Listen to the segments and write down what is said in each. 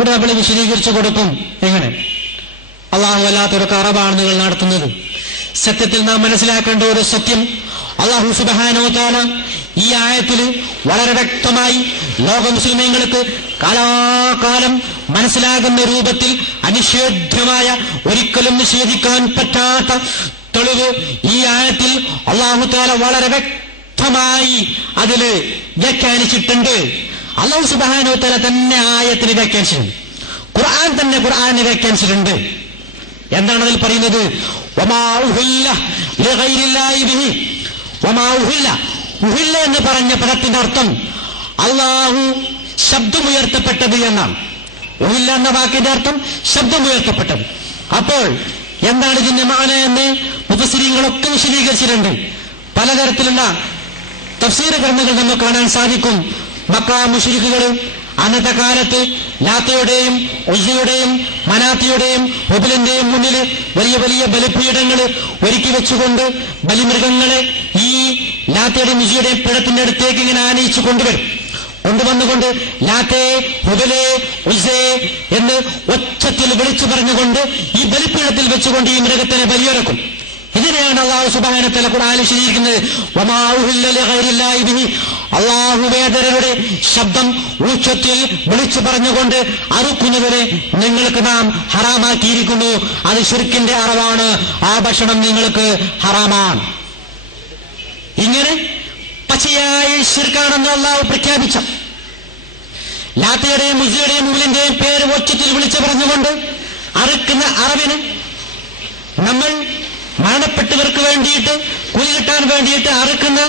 ഇവിടെ നമ്മൾ വിശദീകരിച്ചു കൊടുക്കും. എങ്ങനെ? അള്ളാഹു അല്ലാത്തൊരു കറബാണ് നിങ്ങൾ നടത്തുന്നത്. സത്യത്തിൽ നാം മനസ്സിലാക്കേണ്ട ഒരു സത്യം, അള്ളാഹു സുബ്ഹാനഹു വ തആല ഈ ആയത്തിൽ വളരെ വ്യക്തമായി ലോക മുസ്ലിമീങ്ങൾക്ക് കാലാകാലം മനസ്സിലാകുന്ന രൂപത്തിൽ അനിഷേധ്യമായ, ഒരിക്കലും നിഷേധിക്കാൻ പറ്റാത്ത തെളിവ് ഈ ആയത്തിൽ അള്ളാഹു തആല വളരെ വ്യക്തമായി അതില് വ്യാഖ്യാനിച്ചിട്ടുണ്ട്. അള്ളാഹു സുബ്ഹാനഹു വ തആല തന്നെ ആയത്തിന് വ്യാഖ്യാനിച്ചിട്ടുണ്ട്. ഖുർആൻ തന്നെ ഖുർആനെ വ്യാഖ്യാനിച്ചിട്ടുണ്ട്. എന്താണ് അതിൽ പറയുന്നത്? വമാ ഉഹില്ല ലിഗൈരില്ലാഹി ബിഹി. വമാ ഉഹില്ല, ഉഹില്ല എന്ന് പറഞ്ഞ പദത്തിന്റെ അർത്ഥം അള്ളാഹു ശബ്ദമുയർത്തപ്പെട്ടത് എന്നാണ്. ഉഹില്ല എന്ന വാക്കിന്റെ അർത്ഥം ശബ്ദമുയർത്തപ്പെട്ടത്. അപ്പോൾ എന്താണ് ഇതിന്റെ മാന എന്ന് മുഫസ്സിരീങ്ങളൊക്കെ വിശദീകരിച്ചിട്ടുണ്ട്. പലതരത്തിലുള്ള തഫ്സീർ ഗ്രന്ഥങ്ങൾ നമുക്ക് കാണാൻ സാധിക്കും. മക്ക മുശ്രിക്കുകൾ അന്നത്തെ കാലത്ത് ലാത്തയുടെയും ഉസ്സയുടെയും മനാത്തിയുടെയും ഹുബലിന്റെയും മുന്നിൽ വലിയ വലിയ ബലിപീഠങ്ങൾ ഒരുക്കി വെച്ചുകൊണ്ട് ബലിമൃഗങ്ങളെ ഈ ലാത്തയുടെയും ഉസ്സയുടെയും പീഠത്തിന്റെ അടുത്തേക്ക് ഇങ്ങനെ ആനയിച്ചു കൊണ്ടുവന്നുകൊണ്ട് ലാത്തേ ഹുബലേ ഉസ്സേ എന്ന് ഒച്ചത്തിൽ വിളിച്ചു പറഞ്ഞുകൊണ്ട് ഈ ബലിപീഠത്തിൽ വെച്ചുകൊണ്ട് ഈ മൃഗത്തിനെ ബലിയിറക്കും. ഇതിനെയാണ് അല്ലാഹു സുബ്ഹാനഹു വ തആല ഖുർആനിൽ വിശദീകരിക്കുന്നത്. വമാ ഉഹില്ല ലിഗൈരില്ലാഹി ബിഹി. അല്ലാഹുവേതരരുടെ ശബ്ദം ഉച്ചത്തിൽ വിളിച്ചു പറഞ്ഞുകൊണ്ട് അറുക്കുന്നതിനെ നിങ്ങൾക്ക് നാം ഹറാമാക്കിയിരിക്കുന്നു. അത് ശിർക്കിന്റെ അറവാണ്. ആ ഭക്ഷണം നിങ്ങൾക്ക് ഹറാമാണ്. ഇങ്ങനെ പച്ചയായ ശിർക്കാണെന്ന് അല്ലാഹു പ്രഖ്യാപിച്ച ലാത്തയുടെയും ഉസ്സയുടെയും മുബിലിന്റെയും പേര് ഒച്ചത്തിൽ വിളിച്ചു പറഞ്ഞുകൊണ്ട് അറുക്കുന്ന അറവിന് നമ്മൾ മരണപ്പെട്ടവർക്ക് വേണ്ടിയിട്ട് കൂലി കിട്ടാൻ വേണ്ടിയിട്ട് അറുക്കുന്ന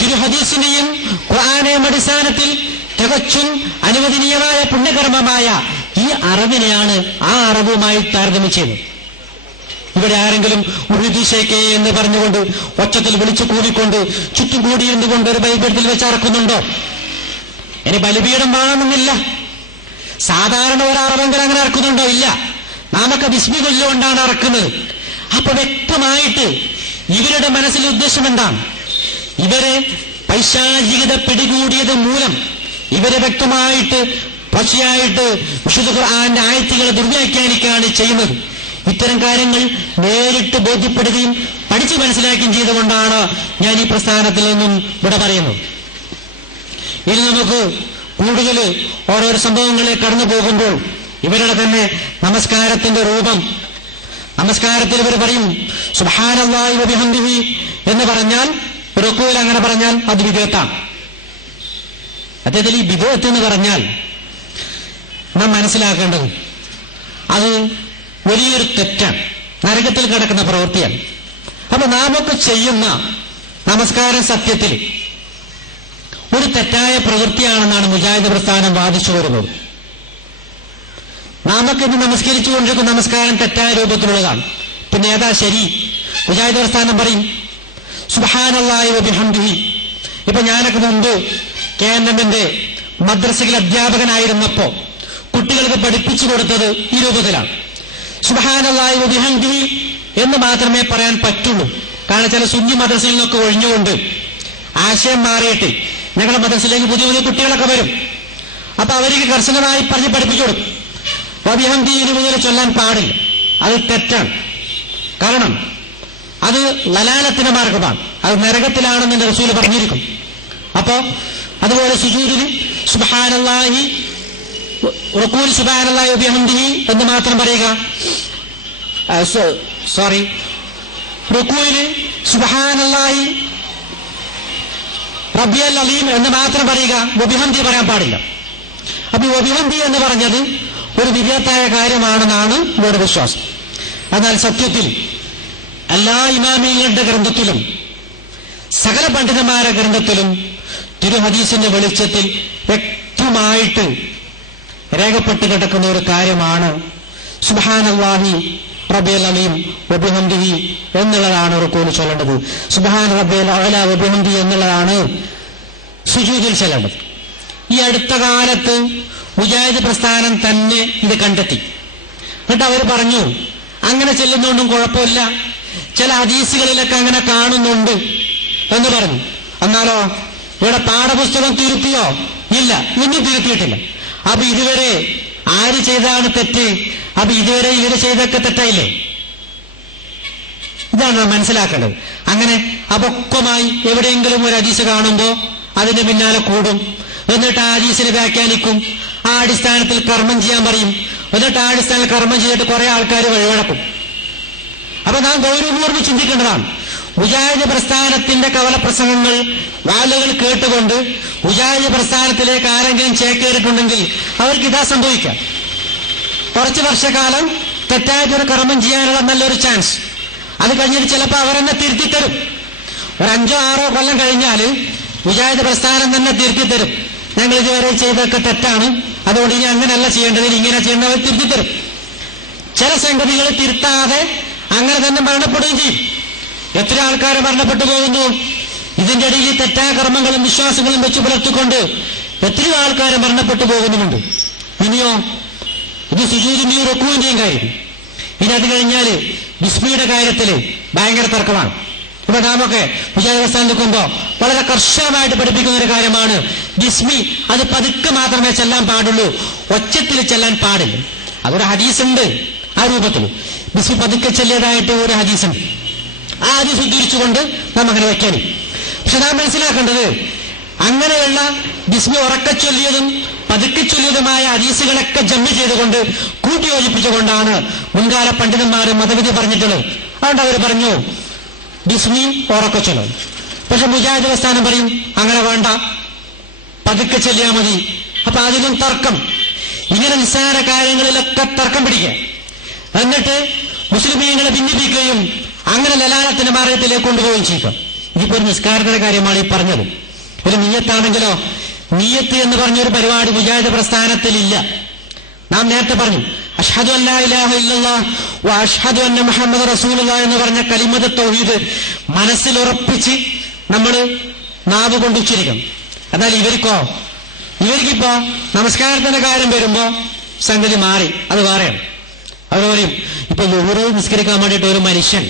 തിരുഹദീസിന്റെയും ഖുർആനെയും അടിസ്ഥാനത്തിൽ തികച്ചും അനുവദനീയമായ പുണ്യകർമ്മമായ ഈ അറവിനെയാണ് ആ അറവുമായി താരതമ്യം ചെയ്യുന്നത്. ഇവിടെ ആരെങ്കിലും ഉഹുദീശേക്കേ എന്ന് പറഞ്ഞുകൊണ്ട് ഒച്ചത്തിൽ വിളിച്ചു കൂടിക്കൊണ്ട് ചുറ്റും കൂടിയിരുന്നുകൊണ്ട് ഒരു ബലിപീഠത്തിൽ വെച്ച് അറക്കുന്നുണ്ടോ? ഇനി ബലിപീഠം വേണമെന്നില്ല. സാധാരണ ഒരു അറവെങ്കിൽ അങ്ങനെ അറക്കുന്നുണ്ടോ? ഇല്ല. നാമൊക്കെ ബിസ്മി കൊല്ലുകൊണ്ടാണ് അറക്കുന്നത്. അപ്പൊ വ്യക്തമായിട്ട് ഇവരുടെ മനസ്സിലെ ഉദ്ദേശം എന്താണ്? ഇവരെ പൈശാചികത പിടികൂടിയത് മൂലം ഇവരെ വ്യക്തമായിട്ട് പച്ചയായിട്ട് വിശുദ്ധ ഖുർആന്റെ ആയത്തുകൾ ദുർവ്യാഖ്യാനിക്കുകയാണ് ചെയ്യുന്നത്. ഇത്തരം കാര്യങ്ങൾ നേരിട്ട് ബോധ്യപ്പെടുകയും പഠിച്ചു മനസ്സിലാക്കുകയും ചെയ്തുകൊണ്ടാണ് ഞാൻ ഈ പ്രസ്ഥാനത്തിൽ നിന്നും ഇവിടെ പറയുന്നത്. ഇനി നമുക്ക് കൂടുതൽ ഓരോരോ സംഭവങ്ങളെ കടന്നു പോകുമ്പോൾ ഇവരുടെ തന്നെ നമസ്കാരത്തിന്റെ രൂപം, നമസ്കാരത്തിൽ ഇവർ പറയും സുബ്ഹാനല്ലാഹി വബിഹംദിഹി എന്ന് പറഞ്ഞാൽ, റുക്കൂയിൽ അങ്ങനെ പറഞ്ഞാൽ അത് ബിദ്അത്താണ്. അദ്ദേഹത്തിൽ ഈ ബിദ്അത്ത് എന്ന് പറഞ്ഞാൽ നാം മനസ്സിലാക്കേണ്ടത് അത് വലിയൊരു തെറ്റാണ്, നരകത്തിൽ കിടക്കുന്ന പ്രവൃത്തിയാണ്. അപ്പൊ നാമൊക്കെ ചെയ്യുന്ന നമസ്കാരം സത്യത്തിൽ ഒരു തെറ്റായ പ്രവൃത്തിയാണെന്നാണ് മുജാഹിദ് പ്രസ്ഥാനം വാദിച്ചു വരുന്നത്. നാമൊക്കെ ഇന്ന് നമസ്കരിച്ചുകൊണ്ടിരിക്കുന്ന നമസ്കാരം തെറ്റായ രൂപത്തിലുള്ളതാണ്. പിന്നെ ഏതാ ശരി? മുജാഹിദ് പ്രസ്ഥാനം പറയും സുബ്ഹാനല്ലാഹി വബിഹംദിഹി. ഇപ്പൊ ഞാനൊക്കെ മുമ്പ് KNM-ന്റെ മദ്രസയിൽ അധ്യാപകനായിരുന്നപ്പോ കുട്ടികൾക്ക് പഠിപ്പിച്ചു കൊടുത്തത് ഈ രൂപത്തിലാണ്. സുബ്ഹാനല്ലാഹി വബിഹംദിഹി എന്ന് മാത്രമേ പറയാൻ പറ്റുള്ളൂ. കാരണം ചില സുന്നി മദ്രസയിൽ നിന്നൊക്കെ ഒഴിഞ്ഞുകൊണ്ട് ആശയം മാറിയിട്ട് ഞങ്ങളുടെ മദ്രസയിലേക്ക് പുതിയ പുതിയ കുട്ടികളൊക്കെ വരും. അപ്പൊ അവർക്ക് കർശനമായി പറഞ്ഞ് പഠിപ്പിച്ചു കൊടുക്കും. വബിഹംദിഹി മുതൽ ചൊല്ലാൻ പാടില്ല. അത് തെറ്റാണ്. കാരണം അത് ലലാലത്തിന്റെ മാർഗമാണ്. അത് നരകത്തിലാണെന്ന് റസൂൽ പറഞ്ഞിരിക്കും. അപ്പോ അതുപോലെ സുജൂദിൽ സുബ്ഹാനല്ലാഹി, റുകൂൽ സുബ്ഹാനല്ലാഹി വബിഹംദിഹി എന്ന് മാത്രം പറയുക. റുകൂയിൽ സുബ്ഹാനല്ലാഹി റബ്ബിയൽ അലീം എന്ന് മാത്രം പറയുക, വബിഹംദി പറയാൻ പാടില്ല. അപ്പൊ വബിഹംദി എന്ന് പറഞ്ഞത് ഒരു വിദ്യാത്തായ കാര്യമാണെന്നാണ് ഇവരുടെ വിശ്വാസം. എന്നാൽ സത്യത്തിൽ എല്ലാ ഇമാമികളുടെ ഗ്രന്ഥത്തിലും സകല പണ്ഡിതന്മാരുടെ ഗ്രന്ഥത്തിലും തിരുഹദീസിന്റെ വെളിച്ചത്തിൽ വ്യക്തമായിട്ട് രേഖപ്പെട്ട് കിടക്കുന്ന ഒരു കാര്യമാണ് സുബ്ഹാനല്ലാഹി റബ്ബിയൽ അലീം വബിഹംദിഹി എന്നുള്ളതാണ് റുകൂൽ ചൊല്ലേണ്ടത്. സുബ്ഹാന റബ്ബിയൽ അഅ്ല വബിഹംദിഹി എന്നുള്ളതാണ് സുജൂദിൽ ചൊല്ലേണ്ടത്. ഈ അടുത്ത കാലത്ത് മുജാഹിദ് പ്രസ്ഥാനം തന്നെ ഇത് കണ്ടെത്തി. എന്നിട്ട് അവർ പറഞ്ഞു അങ്ങനെ ചെല്ലുന്നതുകൊണ്ടും കുഴപ്പമില്ല, ചില ഹദീസുകളിലൊക്കെ അങ്ങനെ കാണുന്നുണ്ട് എന്ന് പറഞ്ഞു. എന്നാലോ ഇവിടെ പാഠപുസ്തകം തിരുത്തിയോ? ഇല്ല, ഇന്നും തിരുത്തിയിട്ടില്ല. അപ്പൊ ഇതുവരെ ആര് ചെയ്താണ് തെറ്റ്? അപ്പൊ ഇതുവരെ ഇവര് ചെയ്തൊക്കെ തെറ്റായില്ലേ? ഇതാണ് നാം മനസ്സിലാക്കേണ്ടത്. അങ്ങനെ അപക്വമായി എവിടെയെങ്കിലും ഒരു ഹദീസ് കാണുമ്പോ അതിന്റെ പിന്നാലെ കൂടും, എന്നിട്ട് ആ ഹദീസിനെ വ്യാഖ്യാനിക്കും, ആ അടിസ്ഥാനത്തിൽ കർമ്മം ചെയ്യാൻ പറയും, എന്നിട്ട് ആ അടിസ്ഥാനത്തിൽ കർമ്മം ചെയ്തിട്ട് കുറെ ആൾക്കാർ വഴിവഴക്കും. അപ്പൊ നാം ഗൗരവപൂർവ്വം ചിന്തിക്കേണ്ടതാണ്. മുജാഹിദ് പ്രസ്ഥാനത്തിന്റെ കവലപ്രസംഗങ്ങൾ വാലുകൾ കേട്ടുകൊണ്ട് മുജാഹിദ് പ്രസ്ഥാനത്തിലേക്ക് ആരെങ്കിലും ചേക്കേറിയിട്ടുണ്ടെങ്കിൽ അവർക്ക് ഇതാ സംഭവിക്കാം. കുറച്ച് വർഷക്കാലം തെറ്റായിട്ടൊരു കർമ്മം ചെയ്യാനുള്ള നല്ലൊരു ചാൻസ്. അത് കഴിഞ്ഞിട്ട് ചിലപ്പോൾ അവരെന്നെ തിരുത്തിത്തരും. ഒരു 5-6 കൊല്ലം കഴിഞ്ഞാൽ മുജാഹിദ് പ്രസ്ഥാനം തന്നെ തിരുത്തിത്തരും. ഞങ്ങൾ ഇതുവരെ ചെയ്തൊക്കെ തെറ്റാണ്, അതുകൊണ്ട് ഇനി അങ്ങനെയല്ല ചെയ്യേണ്ടത്, ഇങ്ങനെ ചെയ്യേണ്ടത് തിരുത്തിത്തരും. ചില സംഗതികൾ തിരുത്താതെ അങ്ങനെ തന്നെ മരണപ്പെടുകയും ചെയ്യും. എത്ര ആൾക്കാർ മരണപ്പെട്ടു പോകുന്നു. ഇതിന്റെ ഇടയിൽ തെറ്റായ കർമ്മങ്ങളും വിശ്വാസങ്ങളും വെച്ച് പുലർത്തിക്കൊണ്ട് എത്രയോ ആൾക്കാർ മരണപ്പെട്ടു പോകുന്നുമുണ്ട്. ഇനിയോ ഇത് സുജൂദിന്റെയും റുക്കൂവിന്റെയും കാര്യം. ഇനി അത് കഴിഞ്ഞാല് ബിസ്മിയുടെ കാര്യത്തില് ഭയങ്കര തർക്കമാണ്. ഇപ്പൊ നാമൊക്കെ മുജാഹിദ് പ്രസ്ഥാനം നിൽക്കുമ്പോ വളരെ കർശനമായിട്ട് പഠിപ്പിക്കുന്ന ഒരു കാര്യമാണ് ബിസ്മി. അത് പതുക്കെ മാത്രമേ ചെല്ലാൻ പാടുള്ളൂ, ഒച്ചത്തിൽ ചെല്ലാൻ പാടില്ല. അതൊരു ഹദീസുണ്ട് ആ രൂപത്തിൽ. ബിസ്മി പതുക്കെ ചെല്ലിയതായിട്ട് ഒരു ഹദീസുണ്ട്. ആ ഹദീസ് ഉദ്ധരിച്ചുകൊണ്ട് നാം അങ്ങനെ വയ്ക്കാനും. പക്ഷെ നാം മനസ്സിലാക്കേണ്ടത് അങ്ങനെയുള്ള ബിസ്മി ഉറക്കച്ചൊല്ലിയതും പതുക്കെ ചൊല്ലിയതുമായ ഹദീസുകളൊക്കെ ജമ്മി ചെയ്തുകൊണ്ട് കൂട്ടിയോജിപ്പിച്ചുകൊണ്ടാണ് മുൻകാല പണ്ഡിതന്മാരും മതവിധി പറഞ്ഞിട്ടുള്ളത്. അതുകൊണ്ട് അവർ പറഞ്ഞു ബിസ്മി ഉറക്കച്ചൊല്ലും. പക്ഷെ മുജാഹിദ് പ്രസ്ഥാനം പറയും അങ്ങനെ വേണ്ട, പതുക്കെ ചെല്ലിയാൽ മതി. അപ്പൊ അതിനും തർക്കം. ഇങ്ങനെ നിസ്സാര കാര്യങ്ങളിലൊക്കെ തർക്കം പിടിക്കുക, എന്നിട്ട് മുസ്ലിമീങ്ങളെ ഭിന്നിപ്പിക്കുകയും അങ്ങനെ ലലാലത്തിന്റെ മാർഗത്തിലേക്ക് കൊണ്ടുപോവുകയും ചെയ്യുക. ഇതിപ്പോ ഒരു നിസ്കാരത്തിന്റെ കാര്യമാണ് ഈ പറഞ്ഞത്. ഒരു നിയ്യത്താണെങ്കിലോ, നിയ്യത്ത് എന്ന് പറഞ്ഞൊരു പരിപാടി മുജാഹിദ് പ്രസ്ഥാനത്തിലില്ല. നാം നേരത്തെ പറഞ്ഞു അഷ്ഹദു അല്ലാ ഇലാഹ ഇല്ലല്ലാഹ് വ അഷ്ഹദു അന്ന മുഹമ്മദ് റസൂലുള്ളാഹി എന്ന് പറഞ്ഞ കലിമത്ത് തൗഹീദ് മനസ്സിൽ ഉറപ്പിച്ച് നമ്മൾ നാവ് കൊണ്ട് ഉച്ചരിക്കണം. എന്നാൽ ഇവർക്കിപ്പോ നമസ്കാരത്തിന്റെ കാര്യം വരുമ്പോ സംഗതി മാറി, അത് വേറെയാണ്. അവർ പറയും ഇപ്പൊ ളുഹ്റ് നിസ്കരിക്കാൻ വേണ്ടിയിട്ട് ഒരു മനുഷ്യൻ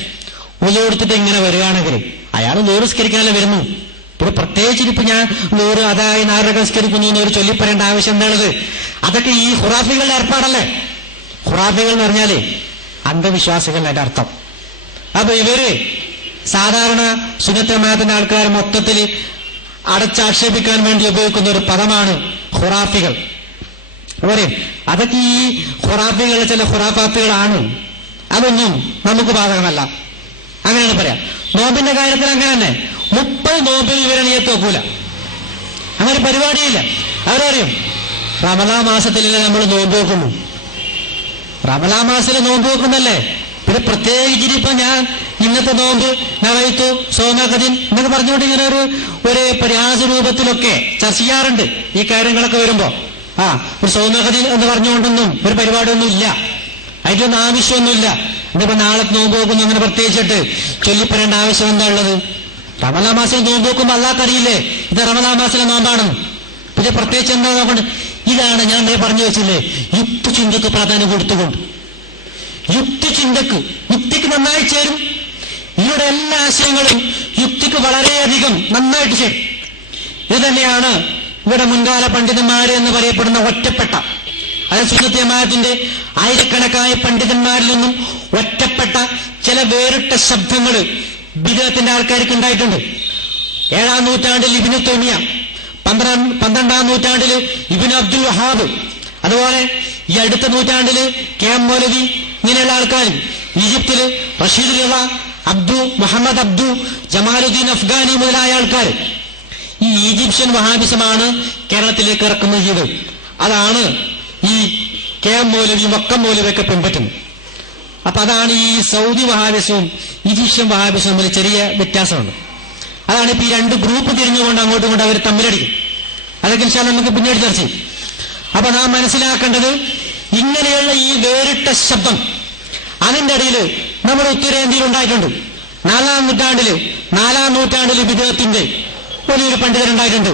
ഉളു കൊടുത്തിട്ട് ഇങ്ങനെ വരികയാണെങ്കിൽ അയാൾ ളുഹ്റ് നിസ്കരിക്കാനല്ലേ വരുന്നു. പിന്നെ പ്രത്യേകിച്ചിട്ട് ഇപ്പൊ ഞാൻ ളുഹ്റ് അതായി 4 റക്അത്ത് നിസ്കരിക്കുന്നു എന്നൊരു ചൊല്ലിപ്പറയേണ്ട ആവശ്യം എന്താണത്? അതൊക്കെ ഈ ഖുറാഫികളുടെ ഏർപ്പാടല്ലേ. ഖുറാഫികൾ എന്ന് പറഞ്ഞാല് അന്ധവിശ്വാസികളുടെ അർത്ഥം. അപ്പൊ ഇവര് സാധാരണ സുന്നത്ത് ജമാഅത്തിന്റെ ആൾക്കാർ മൊത്തത്തിൽ അടച്ചാക്ഷേപിക്കാൻ വേണ്ടി ഉപയോഗിക്കുന്ന ഒരു പദമാണ് ഖുറാഫികൾ. അവരെ അതൊക്കെ ഈ ഖുറാഫികളുടെ ചില ഖുറാഫാത്തുകളാണ്, അതൊന്നും നമുക്ക് ബാധകമല്ല. അങ്ങനെയാണ് പറയാം. നോമ്പിന്റെ കാര്യത്തിൽ അങ്ങനെ തന്നെ 30 നോമ്പിൽ ഇവരെ നിയത്ത് വെക്കൂല, അങ്ങനെ പരിപാടിയില്ല. അവരറിയും റമളാൻ മാസത്തിലല്ലേ നമ്മൾ നോമ്പ് വെക്കുന്നു, റമളാൻ മാസത്തിൽ നോമ്പ് വെക്കുന്നല്ലേ. പിന്നെ പ്രത്യേകിച്ച് ഇപ്പൊ ഞാൻ ഇന്നത്തെ നോമ്പ് നവൈത്തു സോമകദിൻ എന്നൊക്കെ പറഞ്ഞുകൊണ്ട് ഇങ്ങനെ ഒരു പ്രയാസ രൂപത്തിലൊക്കെ ചർച്ച ചെയ്യാറുണ്ട് ഈ കാര്യങ്ങളൊക്കെ വരുമ്പോ. ഒരു സോമകദിൻ എന്ന് പറഞ്ഞുകൊണ്ടൊന്നും ഒരു പരിപാടിയൊന്നും ഇല്ല, അതിൻ്റെയൊന്നും ആവശ്യമൊന്നുമില്ല. എന്നിപ്പോ നാളെ നോമ്പ് വെക്കുന്നു അങ്ങനെ പ്രത്യേകിച്ചിട്ട് ചൊല്ലിപ്പറേണ്ട ആവശ്യം എന്താ ഉള്ളത്? റമളാൻ മാസം നോമ്പ് വെക്കുമ്പോ അല്ലാത്തറിയില്ലേ ഇത് റമളാൻ മാസത്തിലെ നോമ്പാണെന്ന്. പിന്നെ പ്രത്യേകിച്ച് എന്താ നോക്കണ്ട? ഇതാണ് ഞാൻ പറഞ്ഞു വെച്ചില്ലേ, യുക്തിചിന്തക്ക് പ്രാധാന്യം കൊടുത്തുകൊണ്ട്. യുക്തിക്ക് നന്നായി ചേരും. ഇതിലൂടെ എല്ലാ ആശയങ്ങളും യുക്തിക്ക് വളരെയധികം നന്നായിട്ട് ചേരും. ഇത് തന്നെയാണ് ഇവിടെ മുൻകാല പണ്ഡിതന്മാര് എന്ന് പറയപ്പെടുന്ന ഒറ്റപ്പെട്ട, അതായത് സുന്നത്ത് ജമാഅത്തിന്റെ ആയിരക്കണക്കായ പണ്ഡിതന്മാരിൽ നിന്നും ഒറ്റപ്പെട്ട ചില വേറിട്ട ശബ്ദങ്ങൾ ബിദ്അത്തിന്റെ ആൾക്കാർക്ക് ഉണ്ടായിട്ടുണ്ട്. 7-ാം നൂറ്റാണ്ടിൽ ഇബ്നു തൈമിയ, 12-ാം നൂറ്റാണ്ടിൽ ഇബ്നു അബ്ദുൽ വഹാബ്, അതുപോലെ ഈ അടുത്ത നൂറ്റാണ്ടില് കെ.എം. മൗലവി, ഇങ്ങനെയുള്ള ആൾക്കാർ, ഈജിപ്തില് റഷീദ് റിള, മുഹമ്മദ് അബ്ദു, ജമാലുദ്ദീൻ അഫ്ഗാനി മുതലായ ആൾക്കാർ ഈ ഈജിപ്ഷ്യൻ വഹാബിസമാണ് കേരളത്തിലേക്ക് ഇറക്കുന്നത് ചെയ്തത്. അതാണ് ഈ കെ.എം. മൗലവിയും വക്കം മൗലവിയൊക്കെ പിൻപറ്റുന്നത്. അപ്പൊ അതാണ് ഈ സൗദി വഹാബിസവും ഈജിപ്ഷ്യൻ വഹാബിസവും തമ്മിൽ ചെറിയ വ്യത്യാസമുണ്ട്. അതാണ് ഇപ്പൊ ഈ 2 ഗ്രൂപ്പ് തിരിഞ്ഞുകൊണ്ട് അങ്ങോട്ടും ഇങ്ങോട്ടും അവർ തമ്മിലടിക്കും. അതൊക്കെ ഇൻഷാ അല്ലാഹ് നമുക്ക് പിന്നീട് ചർച്ച ചെയ്യും. അപ്പൊ നാം മനസ്സിലാക്കേണ്ടത് ഇങ്ങനെയുള്ള ഈ വേറിട്ട ശബ്ദം അതിന്റെ ഇടയിൽ നമ്മുടെ ഉത്തരേന്ത്യയിൽ ഉണ്ടായിട്ടുണ്ട്. 4-ാം നൂറ്റാണ്ടില് ബിദ്അത്തിന്റെ വലിയൊരു പണ്ഡിതനുണ്ടായിട്ടുണ്ട്.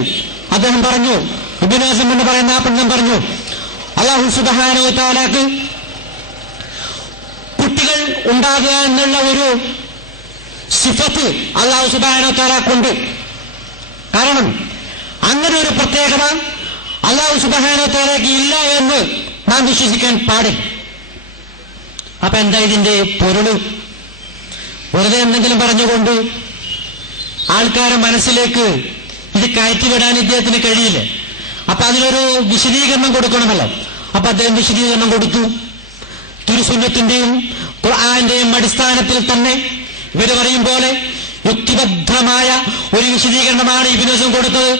അദ്ദേഹം പറഞ്ഞു, ഇബ്നു ഹസം എന്ന് പറയുന്ന ആ പണ്ഡിതൻ പറഞ്ഞു, അല്ലാഹു സുബ്ഹാനഹു വ തആലക്ക് കുട്ടികൾ ഉണ്ടാകുക എന്നുള്ള ഒരു സിഫത്ത് അല്ലാഹു സുബ്ഹാനഹു വ തആലക്കുണ്ട്. കാരണം അങ്ങനെ ഒരു പ്രത്യേകത അല്ലാഹു സുബ്ഹാനഹു വ തആലക്ക് ഇല്ല എന്ന് നാം വിശ്വസിക്കാൻ പാടില്ല. അപ്പൊ എന്താ ഇതിന്റെ പൊരുള്? വെറുതെ എന്തെങ്കിലും പറഞ്ഞുകൊണ്ട് ആൾക്കാരെ മനസ്സിലേക്ക് ഇത് കയറ്റിവിടാൻ ഇദ്ദേഹത്തിന് കഴിയില്ല. അപ്പൊ അതിനൊരു വിശദീകരണം കൊടുക്കണമല്ലോ. അപ്പൊ അദ്ദേഹം വിശദീകരണം കൊടുത്തു. തിരുസുന്നത്തിന്റെയും ഖുർആന്റെയും അടിസ്ഥാനത്തിൽ തന്നെ ഇവര് പറയും പോലെ യുക്തിബദ്ധമായ ഒരു വിശദീകരണമാണ് ഇബ്നു ഹസ്ം കൊടുത്തത്.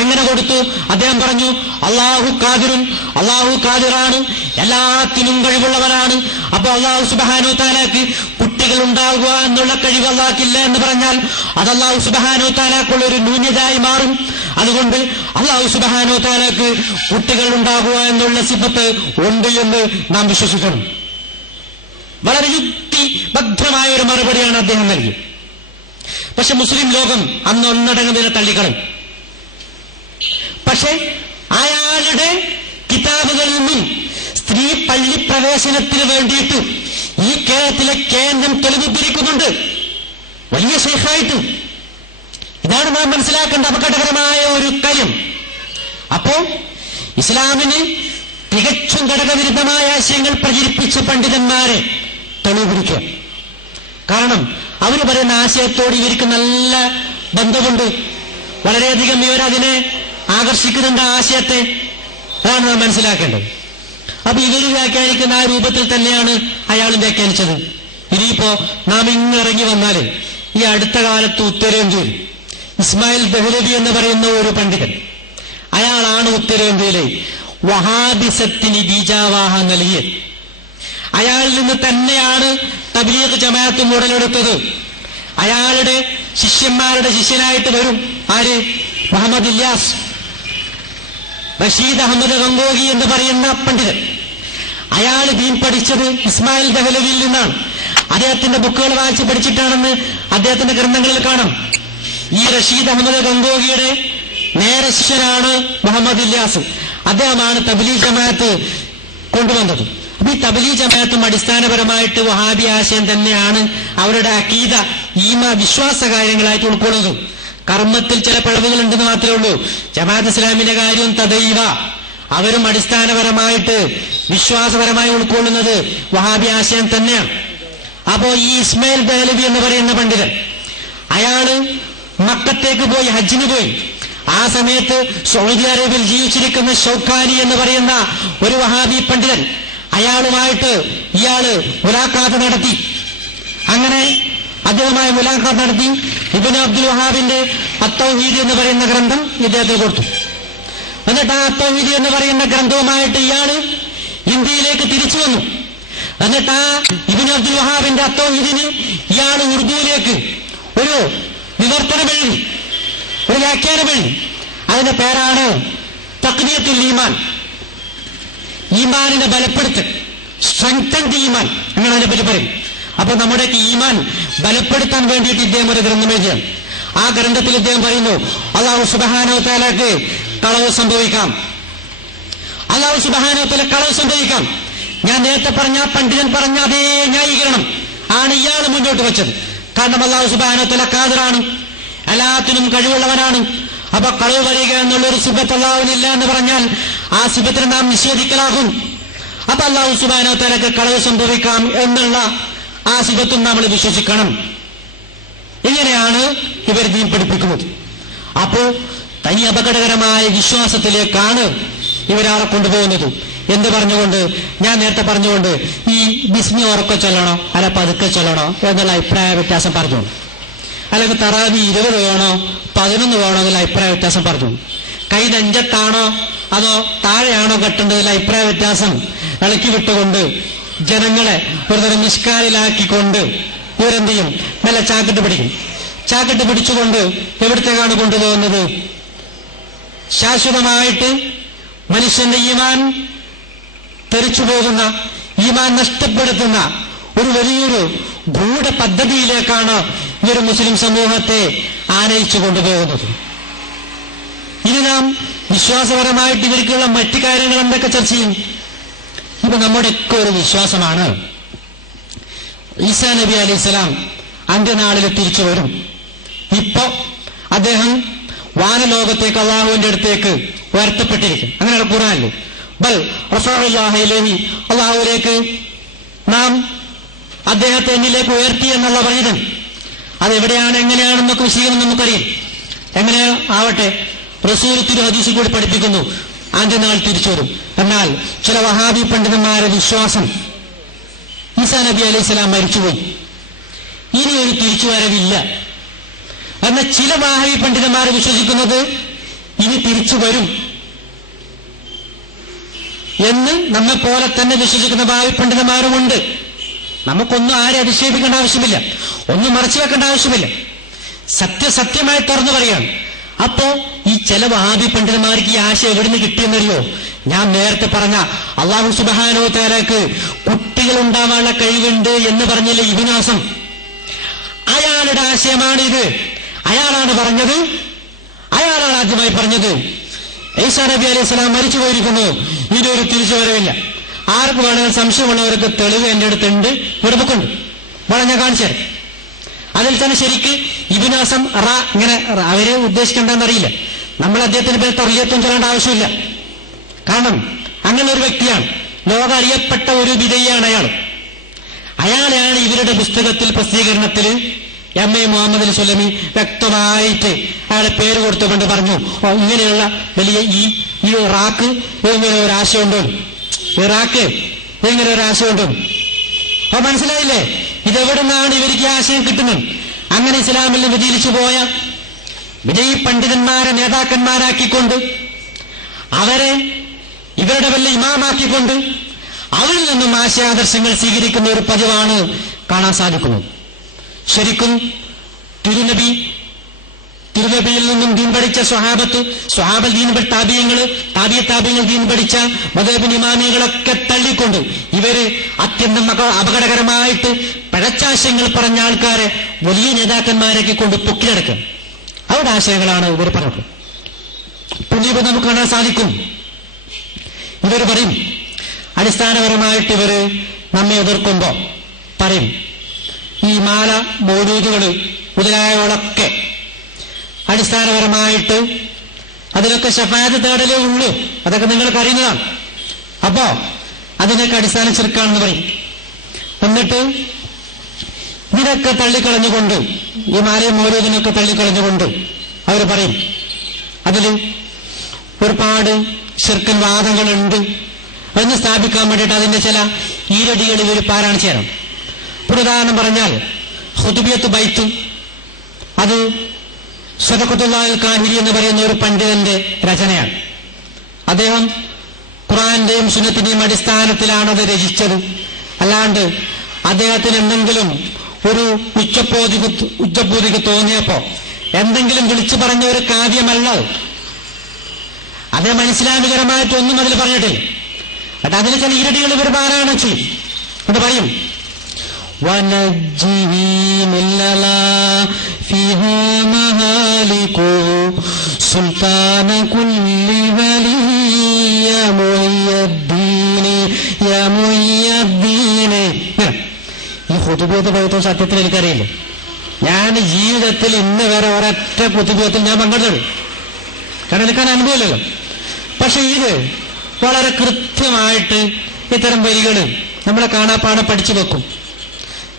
എങ്ങനെ കൊടുത്തു? അദ്ദേഹം പറഞ്ഞു, അല്ലാഹു ഖാദിറുൻ, അല്ലാഹു ഖാദിറാണ്, എല്ലാത്തിനും കഴിവുള്ളവനാണ്. അപ്പൊ അല്ലാഹു സുബ്ഹാനഹു വ തആലക്ക് കുട്ടികൾ ഉണ്ടാവുക എന്നുള്ള കഴിവ് അല്ലാഹുക്കില്ല എന്ന് പറഞ്ഞാൽ അത് അല്ലാഹു സുബ്ഹാനഹു വ തആലക്കുള്ള ഒരു ന്യൂനതയായി മാറും. അതുകൊണ്ട് അല്ലാഹു സുബ്ഹാനഹു വ തആലക്ക് കുട്ടികൾ ഉണ്ടാകുക എന്നുള്ള സിഫത്ത് ഉണ്ട് എന്ന് നാം വിശ്വസിക്കണം. വളരെ യുക്തിബദ്ധമായ ഒരു മറുപടിയാണ് അദ്ദേഹം നൽകിയത്. പക്ഷെ മുസ്ലിം ലോകം അന്ന് ഒന്നടങ്കം തള്ളിക്കളയും. പക്ഷെ അയാളുടെ കിതാബുകളിൽ നിന്നും സ്ത്രീ പള്ളി പ്രവേശനത്തിന് വേണ്ടിയിട്ട് ഈ കേരളത്തിലെ കേന്ദ്രം തെളിവുദ്ധരിക്കുന്നുണ്ട്, വലിയ ശൈഖായിട്ട്. ഇതാണ് നാം മനസ്സിലാക്കേണ്ട അപകടകരമായ ഒരു കാര്യം. അപ്പോ ഇസ്ലാമിന് തികച്ചും ഘടകവിരുദ്ധമായ ആശയങ്ങൾ പ്രചരിപ്പിച്ച പണ്ഡിതന്മാരെ തെളിവുപിടിക്കുക. കാരണം അവർ പറയുന്ന ആശയത്തോട് ഇവർക്ക് നല്ല ബന്ധമുണ്ട്, വളരെയധികം ഇവരതിനെ ആകർഷിക്കുന്നുണ്ട് ആശയത്തെ. അതാണ് നാം മനസ്സിലാക്കേണ്ടത്. അപ്പൊ ഇവര് വ്യാഖ്യാനിക്കുന്ന ആ രൂപത്തിൽ തന്നെയാണ് അയാളും വ്യാഖ്യാനിച്ചത്. ഇനിയിപ്പോ നാം ഇങ്ങിറങ്ങി വന്നാല് ഈ അടുത്ത കാലത്ത് ഉത്തരേന്ത്യയിൽ ഇസ്മായിൽ ദഹ്ലവി എന്ന് പറയുന്ന ഒരു പണ്ഡിതൻ, അയാളാണ് ഉത്തരേന്ത്യയിലെ വഹാബിസത്തിന് ബീജാവാഹം നൽകിയത്. അയാളിൽ നിന്ന് തന്നെയാണ് തബ്ലീഗ് ജമാഅത്തും ഉടലെടുത്തത്. അയാളുടെ ശിഷ്യന്മാരുടെ ശിഷ്യനായിട്ട് വരും ആര്? മുഹമ്മദ് ഇല്യാസ്, റഷീദ് അഹമ്മദ് ഗംഗോഹി എന്ന് പറയുന്ന പണ്ഡിതൻ. അയാൾ ദീൻ പഠിച്ചത് ഇസ്മായിൽ ദഹ്ലവിയിൽ നിന്നാണ്. അദ്ദേഹത്തിന്റെ ബുക്കുകൾ വായിച്ച് പഠിച്ചിട്ടാണെന്ന് അദ്ദേഹത്തിന്റെ ഗ്രന്ഥങ്ങളിൽ കാണാം. ഈ റഷീദ് അഹമ്മദ് ഗംഗോഹിയുടെ നേരെ ശിഷ്യനാണ് മുഹമ്മദ് ഇല്യാസ്. അദ്ദേഹമാണ് തബ്ലീഗ് ജമാഅത്ത് കൊണ്ടുവന്നത്. അപ്പൊ ഈ തബ്ലീഗ് ജമാഅത്തും അടിസ്ഥാനപരമായിട്ട് വഹാബി ആശയം തന്നെയാണ് അവരുടെ അഖീദ, ഈമാൻ, വിശ്വാസ കാര്യങ്ങളായിട്ട് ഉൾക്കൊള്ളുന്നത്. കർമ്മത്തിൽ ചില പിഴവുകൾ ഉണ്ടെന്ന് മാത്രമേ ഉള്ളൂ. ജമാഅത്ത് ഇസ്ലാമിന്റെ കാര്യം തദൈവ, അവരും അടിസ്ഥാനപരമായിട്ട് വിശ്വാസപരമായി ഉൾക്കൊള്ളുന്നത് വഹാബി ആശയം തന്നെയാണ്. അപ്പോ ഈ ഇസ്മായിൽ ദഹ്ലവി എന്ന് പറയുന്ന പണ്ഡിതൻ, അയാള് മക്കത്തേക്ക് പോയി, ഹജ്ജിന് പോയി. ആ സമയത്ത് സൗദി അറേബ്യയിൽ ജീവിച്ചിരിക്കുന്ന ഷൗക്കാനി എന്ന് പറയുന്ന ഒരു വഹാബി പണ്ഡിതൻ, അയാളുമായിട്ട് ഇയാള് മുലാഖാത്ത് നടത്തി. അങ്ങനെ അദ്ദേഹമായി മുലാഖാത്ത് നടത്തി. ഇബ്നു അബ്ദുൽ വഹാബിന്റെ അത്തൗഹീദ് എന്ന് പറയുന്ന ഗ്രന്ഥം ഇദ്ദേഹത്തിന് കൊടുത്തു. എന്നിട്ട് ആ അത്തൗഹീദ് എന്ന് പറയുന്ന ഗ്രന്ഥവുമായിട്ട് ഇയാള് ഇന്ത്യയിലേക്ക് തിരിച്ചു വന്നു. എന്നിട്ട് ആ ഇബ്നു അബ്ദുൽ വഹാബിന്റെ അത്തൗഹീദിന് ഇയാൾ ഉറുദുവിലേക്ക് ഒരു വിവർത്തനം എഴുതി, ഒരു വ്യാഖ്യാനം എഴുതി. അതിന്റെ പേരാണ് തഖ്വിയത്തുൽ ഈമാൻ, ഈമാനിനെ ബലപ്പെടുത്തൽ, സ്ട്രെങ്തൻ ദി ഈമാൻ, അങ്ങനെ അതിനെപ്പറ്റി പറയും. അപ്പൊ നമ്മുടെ ഈമാൻ ബലപ്പെടുത്താൻ വേണ്ടിയിട്ട് ഇദ്ദേഹം ഒരു ഗ്രന്ഥം എഴുതിയാണ്. ആ ഗ്രന്ഥത്തിൽ ഇദ്ദേഹം പറയുന്നു, അല്ലാഹു സുബ്ഹാനഹു വ തആലക്ക് കളവ് സംഭവിക്കാം, അല്ലാഹു സുബ്ഹാനഹു വ തആല കളവ് സംഭവിക്കാം. ഞാൻ നേരത്തെ പറഞ്ഞ പണ്ഡിതൻ പറഞ്ഞ അതേ ന്യായീകരണം ആണ് ഇയാൾ മുന്നോട്ട് വെച്ചത്. കാരണം അല്ലാഹു സുബ്ഹാനഹു വ തആല ഖാദിറാണ്, എല്ലാത്തിനും കഴിവുള്ളവനാണ്. അപ്പൊ കളവ് പറയുക എന്നുള്ളൊരു സിഫത്ത് അല്ലാഹുവിനില്ല എന്ന് പറഞ്ഞാൽ ആ സിഫത്തിനെ നാം നിഷേധിക്കലാകും. അപ്പൊ അല്ലാഹു സുബ്ഹാനഹു വ തആലക്ക് കളവ് സംഭവിക്കാം എന്നുള്ള ആ സിഫത്തും നമ്മൾ വിശ്വസിക്കണം. ഇങ്ങനെയാണ് ഇവർ ദീൻ പഠിപ്പിക്കുന്നത്. അപ്പോ തനി അപകടകരമായ വിശ്വാസത്തിലേക്കാണ് ഇവരാളെ കൊണ്ടുപോകുന്നത് എന്ന് പറഞ്ഞുകൊണ്ട്, ഞാൻ നേരത്തെ പറഞ്ഞുകൊണ്ട് ഈ ബിസ്മി ഉറക്കെ ചൊല്ലണോ അല്ല പതുക്കെ ചൊല്ലണോ എന്നുള്ള അഭിപ്രായ വ്യത്യാസം പറഞ്ഞു. അല്ലെങ്കിൽ തറാവി 20 വേണോ 11 വേണോ എന്നുള്ള അഭിപ്രായ വ്യത്യാസം പറഞ്ഞു. കൈ നെഞ്ചത്താണോ അതോ താഴെയാണോ കെട്ടേണ്ടതിൽ അഭിപ്രായ വ്യത്യാസം ഇളക്കി വിട്ടുകൊണ്ട് ജനങ്ങളെ ഒരുതരം നിഷ്കാലിലാക്കിക്കൊണ്ട് ഇവരെന്ത് ചെയ്യും? നല്ല ചാക്കിട്ട് പിടിക്കും. ചാക്കിട്ട് പിടിച്ചുകൊണ്ട് എവിടത്തേക്കാണ് കൊണ്ടുപോകുന്നത്? ശാശ്വതമായിട്ട് മനുഷ്യന്റെ ഈമാൻ തെറിച്ചു പോകുന്ന, ഈമാൻ നഷ്ടപ്പെടുത്തുന്ന ഒരു വലിയൊരു ഗൂഢ പദ്ധതിയിലേക്കാണ് ഇവർ മുസ്ലിം സമൂഹത്തെ ആനയിച്ചു കൊണ്ടുപോകുന്നത്. ഇനി നാം വിശ്വാസപരമായിട്ട് ഇവർക്കുള്ള മറ്റു കാര്യങ്ങൾ എന്തൊക്കെ ചർച്ച ചെയ്യും? ഇപ്പൊ നമ്മുടെയൊക്കെ ഒരു വിശ്വാസമാണ് ഈസാ നബി അലൈഹിസ്സലാം അന്ത്യനാളിൽ തിരിച്ചു വരും. ഇപ്പോ അദ്ദേഹം വാനലോകത്തേക്ക് അള്ളാഹുവിന്റെ അടുത്തേക്ക് ഉയർത്തപ്പെട്ടിരിക്കും. അങ്ങനെയുള്ള ഖുർആനിൽ ബൽ റഫഅല്ലാഹു ഇലൈഹി, അള്ളാഹുവിലേക്ക് നാം അദ്ദേഹത്തെ എന്നിലേക്ക് ഉയർത്തി എന്നുള്ള പറഞ്ഞത് അതെവിടെയാണ് എങ്ങനെയാണെന്നൊക്കെ വിശദീകരണം നമുക്കറിയാം. എങ്ങനെ ആവട്ടെ, റസൂൽ തിരു ഹദീസിൽ കൂടി പഠിപ്പിക്കുന്നു അന്ത്യനാൾ തിരിച്ചു വരും. എന്നാൽ ചില വഹാബി പണ്ഡിതന്മാരുടെ വിശ്വാസം ഈസാ നബി അലൈഹിസ്സലാം മരിച്ചുപോയി, ഇനി ഒരു തിരിച്ചുവരവില്ല. എന്നാൽ ചില വഹാബി പണ്ഡിതന്മാർ വിശ്വസിക്കുന്നത് ഇനി തിരിച്ചു വരും എന്ന് നമ്മെപ്പോലെ തന്നെ വിശ്വസിക്കുന്ന വഹാബി പണ്ഡിതന്മാരുമുണ്ട്. നമുക്കൊന്നും ആരെ അധിക്ഷേപിക്കേണ്ട ആവശ്യമില്ല, ഒന്നും മറച്ചു വെക്കേണ്ട ആവശ്യമില്ല. സത്യസത്യമായി തുറന്നു പറയാണ്. അപ്പോ ഈ ചില വഹാബി പണ്ഡിതന്മാർക്ക് ഈ ആശയം എവിടുന്ന് കിട്ടിയെന്നറിയോ? ഞാൻ നേരത്തെ പറഞ്ഞ അല്ലാഹു സുബ്ഹാനഹു വ തആലക്ക് കുട്ടികൾ ഉണ്ടാവാനുള്ള കഴിവുണ്ട് എന്ന് പറഞ്ഞില്ലേ ഇബ്നു ഹസം, അയാളുടെ ആശയമാണിത്. അയാളാണ് പറഞ്ഞത്, അയാളാണ് ആദ്യമായി പറഞ്ഞത് ഈസാ നബി അലൈഹിസ്സലാം മരിച്ചു പോയിരിക്കുന്നു, ഇതൊരു തിരിച്ചുവരവില്ല. ആർക്ക് വേണമെങ്കിൽ സംശയമുള്ളവർക്ക് തെളിവ് എന്റെ അടുത്തുണ്ട്, ഇവിടെ ബുക്കുണ്ട്, വേണം ഞാൻ കാണിച്ചു തരാം. അതിൽ തന്നെ ശരിക്ക് ഇബ്നു ഹസം ഇങ്ങനെ അവരെ ഉദ്ദേശിക്കേണ്ടെന്നറിയില്ല. നമ്മൾ അദ്ദേഹത്തിന് പേര് തർജിയത്തും ചൊല്ലേണ്ട ആവശ്യമില്ല. കാരണം അങ്ങനെ ഒരു വ്യക്തിയാണ്, ലോകം അറിയപ്പെട്ട ഒരു വിധേയാണ് അയാൾ. അയാളെയാണ് ഇവരുടെ പുസ്തകത്തിൽ പ്രസിദ്ധീകരണത്തിൽ എം.എ. മുഹമ്മദ് അലി സുലമി വ്യക്തമായിട്ട് അയാളെ പേര് കൊടുത്തുകൊണ്ട് പറഞ്ഞു, ഇങ്ങനെയുള്ള വലിയ ഈ ഇറാഖ് ഇങ്ങനെ ഒരു ആശയമുണ്ടോ, ഇറാഖ് ഇങ്ങനെ ഒരു ആശയമുണ്ടോ. അപ്പൊ മനസ്സിലായില്ലേ ഇതെവിടെ നിന്നാണ് ഇവർക്ക് ആശയം കിട്ടുന്നത്? അങ്ങനെ ഇസ്ലാമിൽ നിന്ന് വ്യതിചലിച്ചു പോയ വിജയ് പണ്ഡിതന്മാരെ നേതാക്കന്മാരാക്കിക്കൊണ്ട് അവരെ ഇവരുടെ വല്ല ഇമാമാക്കിക്കൊണ്ട് അവരിൽ നിന്നും ആശയാദർശങ്ങൾ സ്വീകരിക്കുന്ന ഒരു പതിവാണ് കാണാൻ സാധിക്കുന്നത്. ശരിക്കും തിരുനബിയിൽ നിന്നും ദീൻ പഠിച്ച സ്വഹാബ ദീൻ താബിയങ്ങൾ ദീൻ പഠിച്ച മദ്ഹബ് ഇമാമികളൊക്കെ തള്ളിക്കൊണ്ട് ഇവര് അത്യന്തം അപകടകരമായിട്ട് പഴച്ചാശയങ്ങൾ പറഞ്ഞ ആൾക്കാരെ വലിയ നേതാക്കന്മാരൊക്കെ കൊണ്ട് പൊക്കിലടക്കും. അവരുടെ ആശയങ്ങളാണ് ഇവർ പറഞ്ഞത്. പിന്നീട് നമുക്ക് കാണാൻ സാധിക്കും, ഇവർ പറയും അടിസ്ഥാനപരമായിട്ട് ഇവര് നമ്മെ എതിർക്കുമ്പോ പറയും ഈ മാല മൗലൂദുകള് മുതലായവളൊക്കെ അടിസ്ഥാനപരമായിട്ട് അതിലൊക്കെ ശഫാഅത്ത് തേടലേ ഉള്ളൂ, അതൊക്കെ നിങ്ങൾക്ക് അറിയുന്നതാണ്. അപ്പോ അതിനൊക്കെ അടിസ്ഥാനം ശിർക്കാണെന്ന് പറയും. എന്നിട്ട് ഇതിനൊക്കെ തള്ളിക്കളഞ്ഞുകൊണ്ട് ഈ മാലയും മൗലൂദിനൊക്കെ തള്ളിക്കളഞ്ഞുകൊണ്ട് അവർ പറയും അതിൽ ഒരുപാട് ശിർക്കൻ വാദങ്ങളുണ്ട് എന്ന് സ്ഥാപിക്കാൻ വേണ്ടിയിട്ട് അതിന്റെ ചില ഈരടികൾ ഇവർ പാരായണം ചെയ്യണം. ഉദാഹരണം പറഞ്ഞാൽ ഖുതുബിയത്ത് ബൈത്ത്, അത് സദഖത്തുല്ലാഹിൽ കാഹിരി എന്ന് പറയുന്ന ഒരു പണ്ഡിതന്റെ രചനയാണ്. അദ്ദേഹം ഖുർആന്റെയും സുന്നത്തിന്റെയും അടിസ്ഥാനത്തിലാണ് അത് രചിച്ചത്. അല്ലാണ്ട് അദ്ദേഹത്തിന് എന്തെങ്കിലും ഒരു ഉച്ചബോധിക്ക് തോന്നിയപ്പോ എന്തെങ്കിലും വിളിച്ചു പറഞ്ഞ ഒരു കാവ്യമല്ല. അദ്ദേഹം ഇസ്ലാമികരമായിട്ടൊന്നും അതിൽ പറഞ്ഞിട്ടില്ല. എന്നിട്ട് അതിന് ചില ഇരടികൾ ഇവർ പാരായണം ചെയ്യും. അത് പറയും സുൽത്താന കുല്ലി വലിയ ഈ ഖുതുബിയത്ത് പോയത്തോ സത്യത്തിൽ എനിക്കറിയില്ല. ഞാൻ ജീവിതത്തിൽ ഇന്ന് വരെ ഒരൊറ്റ ഖുതുബിയത്തിൽ ഞാൻ പങ്കെടുത്തു, കാരണം എനിക്കതിന് അനുഭവമില്ലല്ലോ. പക്ഷെ ഇത് വളരെ കൃത്യമായിട്ട് ഇത്തരം വരികൾ നമ്മളെ കാണാപ്പാടെ പഠിച്ചു വെക്കും.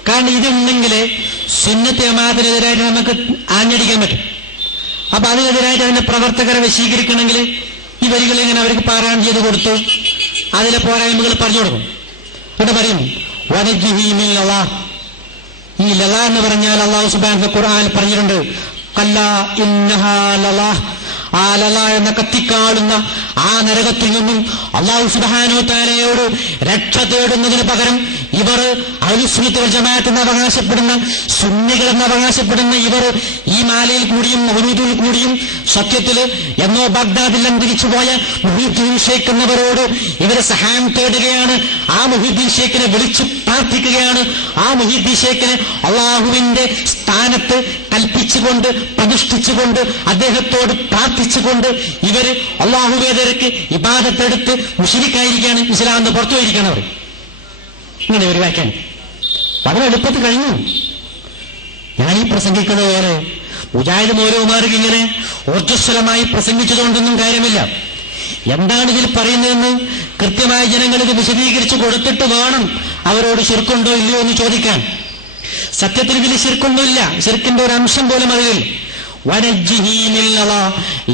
കാരണം ഇതുണ്ടെങ്കിൽ സുന്നത്ത് ജമാഅത്തിനെതിരായിട്ട് നമുക്ക് ആഞ്ഞടിക്കാൻ പറ്റും. അപ്പൊ അതിനെതിരായിട്ട് അതിന്റെ പ്രവർത്തകരെ വശീകരിക്കണമെങ്കിൽ ഈ വരികൾ ഇങ്ങനെ അവർക്ക് പാരായണം ചെയ്ത് കൊടുത്തു അതിലെ പോരായ്മകൾ പറഞ്ഞു കൊടുക്കും. ഇവിടെ പറയും ഈ ലലാ എന്ന് പറഞ്ഞാൽ അല്ലാഹു സുബ്ഹാനഹു ഖുർആനിൽ പറഞ്ഞിട്ടുണ്ട്, ഖല്ലാ ഇന്നഹാ ലലാഹ്, ആ ലല എന്ന കത്തിക്കാളുന്ന ആ നരകത്തിൽ നിന്നും അല്ലാഹു സുബ്ഹാനഹു തആലയോട് രക്ഷ തേടുന്നതിന് പകരം ഇവർ അഹ്ലുസുന്നത്ത് വൽ ജമാഅത്ത് എന്ന് അവകാശപ്പെടുന്ന സുന്നികൾ എന്ന് അവകാശപ്പെടുന്ന ഇവർ ഈ മാലയിൽ കൂടിയും മൗലൂദിൽ കൂടിയും സത്യത്തിൽ എന്നോ ബഗ്ദാദിൽ അന്തരിച്ചു പോയ മുഹീദ്ദീൻ ഷേഖ് എന്നവരോട് ഇവരെ സഹായം തേടുകയാണ്. ആ മുഹീദ്ദീൻ ഷേഖിനെ വിളിച്ചു പ്രാർത്ഥിക്കുകയാണ്. ആ മുഹീദ്ദീൻ ഷേഖിനെ അള്ളാഹുവിന്റെ സ്ഥാനത്ത് കൽപ്പിച്ചുകൊണ്ട് പ്രതിഷ്ഠിച്ചുകൊണ്ട് അദ്ദേഹത്തോട് പ്രാർത്ഥിച്ചുകൊണ്ട് ഇവര് അള്ളാഹുവേദർക്ക് ഇബാദത്തെടുത്ത് മുശ്രിക്കായിരിക്കുകയാണ്, ഇസ്ലാം എന്ന് പുറത്തു പോയിരിക്കുകയാണ് അവർ. ഇങ്ങനെ ഒരു വ്യാഖ്യാനം വളരെ എളുപ്പത്തിൽ കഴിഞ്ഞു. ഞാൻ ഈ പ്രസംഗിക്കുന്ന പോലെ മുജാഹിദ് മൗലവിമാർക്ക് ഇങ്ങനെ ഊർജ്ജസ്വലമായി പ്രസംഗിച്ചതുകൊണ്ടൊന്നും കാര്യമില്ല. എന്താണ് ഇതിൽ പറയുന്നതെന്ന് കൃത്യമായി ജനങ്ങൾക്ക് വിശദീകരിച്ചു കൊടുത്തിട്ട് വേണം അവരോട് ശിർക്കുണ്ടോ ഇല്ലയോ എന്ന് ചോദിക്കാൻ. സത്യത്തിൽ ഇതിൽ ശിർക്കൊന്നുമില്ല, ശിർക്കിന്റെ ഒരു അംശം പോലും അതിൽ.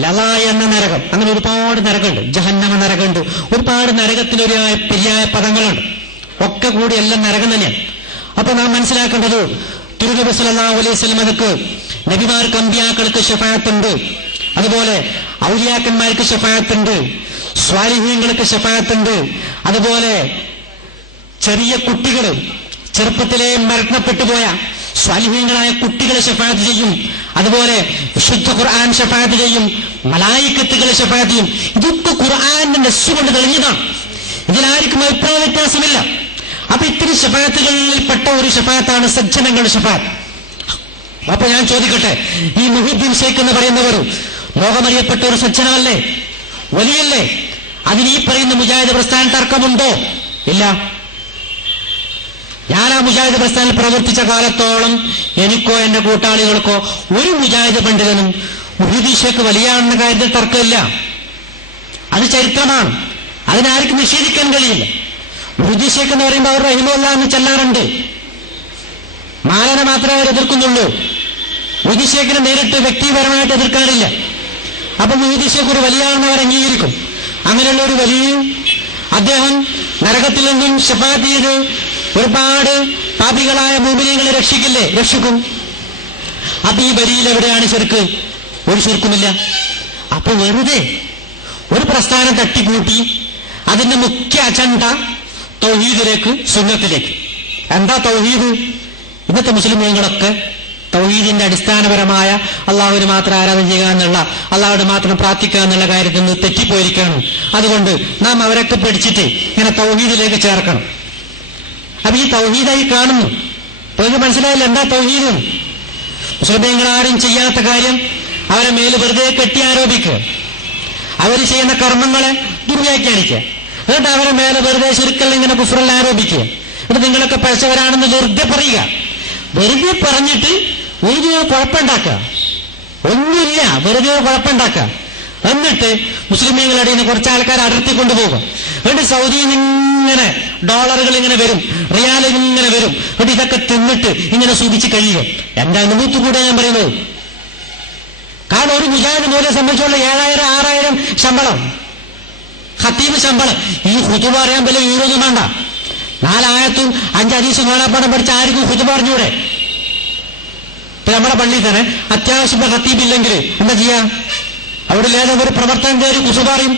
ലള എന്ന നരകം, അങ്ങനെ ഒരുപാട് നരകമുണ്ട്. ജഹന്നമ നരകമുണ്ട്, ഒരുപാട് നരകത്തിന് ഒരു പര്യായ പദങ്ങളുണ്ട്. ഒക്കെ കൂടി എല്ലാം നരകം തന്നെയാണ്. അപ്പൊ നാം മനസ്സിലാക്കേണ്ടത് തിരുനബി സല്ലല്ലാഹു അലൈഹി വസല്ലം അതൊക്കെ നബിമാർക്ക് അമ്പിയാക്കൾക്ക് ശഫാഅത്തുണ്ട്, അതുപോലെ ഔലിയാക്കന്മാർക്ക് ശഫാഅത്തുണ്ട്, സ്വാലിഹീങ്ങൾക്ക് ശഫാഅത്തുണ്ട്, അതുപോലെ ചെറിയ കുട്ടികൾ ചെറുപ്പത്തിലെ മരണപ്പെട്ടു പോയ സ്വാലിഹീങ്ങളായ കുട്ടികളെ ശഫാഅത്ത് ചെയ്യും, അതുപോലെ വിശുദ്ധ ഖുർആൻ ശഫാഅത്ത് ചെയ്യും, മലായിക്കത്തുകൾ ശഫാഅത്ത് ചെയ്യും. ഇതൊക്കെ ഖുർആന്റെ നസ്സ് കൊണ്ട് തെളിഞ്ഞതാണ്. ഇതിലാർക്കും അഭിപ്രായ വ്യത്യാസമില്ല. അപ്പൊ ഇത്തിരി ശഫാഅത്തുകളിൽപ്പെട്ട ഒരു ശഫാഅത്താണ് സജ്ജനങ്ങളുടെ ശഫാഅത്ത്. അപ്പൊ ഞാൻ ചോദിക്കട്ടെ, ഈ മുഹീദ്ദീൻ ശൈഖ് എന്ന് പറയുന്നവർ ലോകമറിയപ്പെട്ട ഒരു സജ്ജനമല്ലേ, വലിയല്ലേ? അതിന് ഈ പറയുന്ന മുജാഹിദ് പ്രസ്ഥാനം തർക്കമുണ്ടോ? ഇല്ല. ഞാൻ ആ മുജാഹിദ് പ്രസ്ഥാനത്തിൽ പ്രവർത്തിച്ച കാലത്തോളം എനിക്കോ എന്റെ കൂട്ടാളികൾക്കോ ഒരു മുജാഹിദ് പണ്ഡിതനും മുഹീദ്ദീൻ ശൈഖ് വലിയാണെന്ന കാര്യത്തിൽ തർക്കമില്ല. അത് ചരിത്രമാണ്, അതിനാർക്കും നിഷേധിക്കാൻ കഴിയില്ല. മുഹീദ്ദീൻ ശൈഖ് എന്ന് പറയുമ്പോൾ അവർ റഹിമഹുല്ലാ എന്ന് ചെല്ലാറുണ്ട്. മാലനെ മാത്രമേ അവർ എതിർക്കുന്നുള്ളൂ. മുഹീദ്ദീൻ ശൈഖിനെ നേരിട്ട് വ്യക്തിപരമായിട്ട് എതിർക്കാറില്ല. അപ്പൊ മുഹീദ്ദീൻ ശൈഖ് ഒരു വലിയാണെന്ന് അവർ അംഗീകരിക്കും. അങ്ങനെയുള്ള ഒരു വലിയ അദ്ദേഹം നരകത്തിൽ നിന്നും ശഫാഅത്ത് ചെയ്ത് ഒരുപാട് പാപികളായ മുഅ്മിനീങ്ങളെ രക്ഷിക്കില്ലേ? രക്ഷിക്കും. അപ്പൊ ഈ വരിയിൽ എവിടെയാണ് ശിർക്ക്? ഒരു ശിർക്കുമില്ല. അപ്പൊ വെറുതെ ഒരു പ്രസ്ഥാനം തട്ടിക്കൂട്ടി അതിന്റെ മുഖ്യ അജണ്ട തൗഹീദിലേക്ക്, സുന്നത്തിലേക്ക്. എന്താ തൗഹീദ്? ഇന്നത്തെ മുസ്ലിമീങ്ങളൊക്കെ തൗഹീദിന്റെ അടിസ്ഥാനപരമായ അള്ളാഹുവിന് മാത്രം ആരാധന ചെയ്യുക എന്നുള്ള, അള്ളാഹുവിന് മാത്രം പ്രാർത്ഥിക്കുക എന്നുള്ള കാര്യത്തിൽ നിന്ന് തെറ്റിപ്പോയിരിക്കുകയാണ്. അതുകൊണ്ട് നാം അവരൊക്കെ പഠിച്ചിട്ട് ഇങ്ങനെ തൗഹീദിലേക്ക് ചേർക്കണം. അപ്പൊ ഈ തൗഹീദായി കാണുന്നു. അവർക്ക് മനസ്സിലായില്ല എന്താ തൗഹീദ്. മുസ്ലിമീങ്ങൾ ആരും ചെയ്യാത്ത കാര്യം അവരെ മേല് വെറുതെ കെട്ടി ആരോപിക്കുക, അവർ ചെയ്യുന്ന കർമ്മങ്ങളെ ദുർവ്യാഖ്യാനിക്കുക, എന്നിട്ട് അവരെ മേലെ വെറുതെ ശിർക്കൽ ഇങ്ങനെ കുഫ്റെല്ലാം ആരോപിക്കുക, എന്നിട്ട് നിങ്ങളൊക്കെ പഴച്ചവരാണെന്ന് വെറുതെ പറയുക. വെറുതെ പറഞ്ഞിട്ട് വെറുതെ കുഴപ്പമുണ്ടാക്കുക, ഒന്നുമില്ല, വെറുതെ കുഴപ്പമുണ്ടാക്കുക. എന്നിട്ട് മുസ്ലിമീങ്ങളുടെ ഇടയിൽ കുറച്ച് ആൾക്കാർ അടർത്തിക്കൊണ്ടുപോകും. എന്നിട്ട് സൗദിയിൽ ഇങ്ങനെ ഡോളറുകൾ ഇങ്ങനെ വരും, റിയാൽ ഇങ്ങനെ വരും. എന്നിട്ട് ഇതൊക്കെ തിന്നിട്ട് ഇങ്ങനെ സൂചിച്ച് കഴിയുക. എന്റെ അനുഭവത്തിൽ കൂടെ ഞാൻ പറയുന്നത്. കാരണം ഒരു മുജാഹിദ് മൂല്യം സംബന്ധിച്ചുള്ള 7000 6000 ശമ്പളം, ഖത്തീബ് ശമ്പളം. ഈ ഖുതുബ അറിയാൻ വലിയ വീടൊന്നും വേണ്ട. 4 ആയത്തും 5 ഹദീസും കാണാപ്പാടം പഠിച്ച ആർക്കും ഖുതുബ അറിഞ്ഞൂടെ? ഇപ്പൊ നമ്മുടെ പള്ളിയിൽ തന്നെ അത്യാവശ്യം ഖത്തീബ് ഇല്ലെങ്കിൽ എന്താ ചെയ്യാ? അവിടെ ഏതെങ്കിലും ഒരു പ്രവർത്തനം കയറി ഖുതുബ അറിയും.